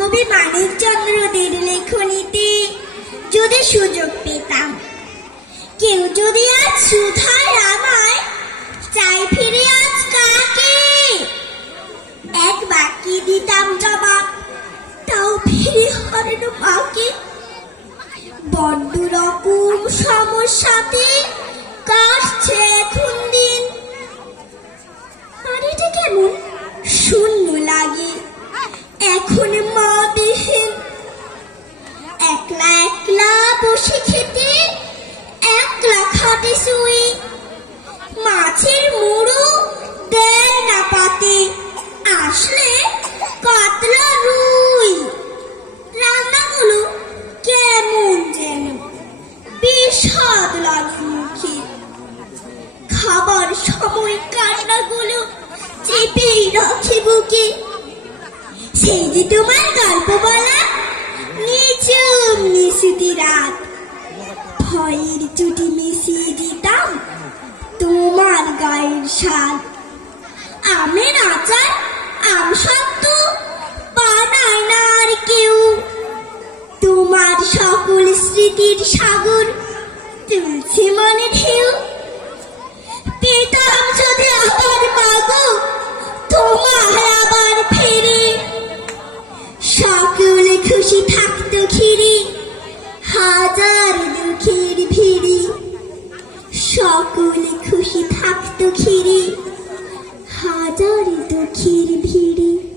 কবি মানিকচন্দ্রদের লেখনীতে যদি সুযোগ পেতাম। কেউ যদি আজ সুধায় আমায় চাই ফিরে আজ কাকে? এক বাক্যে দিতাম জবাব, তাও ফিরে হারানো মাকে। বড্ড রকম সমস্যাতে কাটছে এখন দিন। বাড়িটা কেমন? শূন্য লাগে। এখন খাটে শুয়ে মাছের মুড়ো দেয় না পাতে। আসলে কাতলা রুই। রান্নাগুলো কেমন যেন বিষাদ লাগে মুখে। খাবার সময় কান্নাগুলো চেপেই রাখে বুকে। সেই যে তোমার গল্প বলা নিচুম নিশুতি রাত। ভয়ের চুটি মিশিয়ে শাল আমের আচার, আম বানায় না আর কেউ। তোমার সকল স্মৃতির সাগর তুলছে মনে ঢেউ। পেতাম যদি আবার মাগো তোমার আবার ফিরে। সকলে খুশি থাকতো ঘিরে। থাকতো হাজারি হাজার ভিড়ি।